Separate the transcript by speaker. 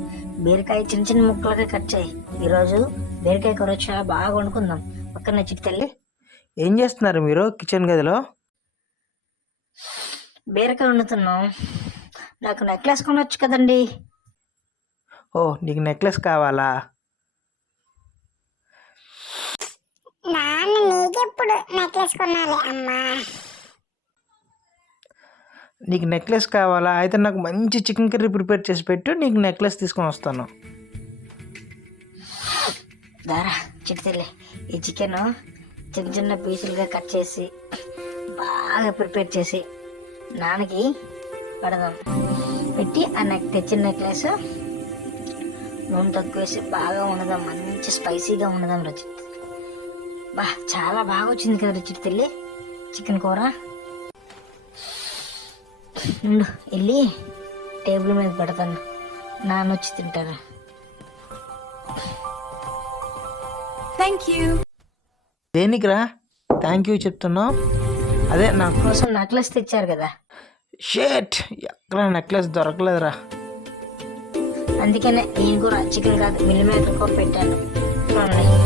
Speaker 1: బీరకాయ చిన్న చిన్న ముక్కలుగా కట్ చేయి. ఈరోజు బీరకాయ కూర చాలా బాగా వండుకుందాం. పక్కన చిట్టి తల్లి.
Speaker 2: ఏం చేస్తున్నారు మీరు కిచెన్ గదిలో?
Speaker 1: బీరకాయ వండుతున్నాం. నాకు నెక్లెస్ కొనవచ్చు కదండి.
Speaker 2: ఓ, నీకు నెక్లెస్ కావాలా?
Speaker 3: నాన్న నీకెప్పుడు నెక్లెస్ కొనాలి అమ్మా?
Speaker 2: నీకు నెక్లెస్ కావాలా? అయితే నాకు మంచి చికెన్ కర్రీ ప్రిపేర్ చేసి పెట్టు, నీకు నెక్లెస్ తీసుకొని వస్తాను.
Speaker 1: దారా చిట్టి తల్లి, ఈ చికెన్ చిన్న చిన్న పీసులుగా కట్ చేసి బాగా ప్రిపేర్ చేసి నాన్నకి పెడదాం. పెట్టి తెచ్చిన నెక్లెస్ నూనె తక్కువ వేసి బాగా వండుదాం. మంచి స్పైసీగా వండుదాం రుచి. చాలా బాగా వచ్చింది కదా రుచి తెల్లి చికెన్ కూర. వెళ్ళి టేబుల్ మీద పెడతాను, నాన్న వచ్చి తింటారు.
Speaker 2: దేనికిరా థ్యాంక్ యూ చెప్తున్నావు? అదే నాకు
Speaker 1: కోసం నెక్లెస్ తెచ్చారు కదా.
Speaker 2: షేట్, ఎక్కడ నెక్లెస్ దొరకలేదురా.
Speaker 1: అందుకనే నేను కూడా చికెన్ కాదు మిల్లి మేకర్ కూర పెట్టాను. చూడండి.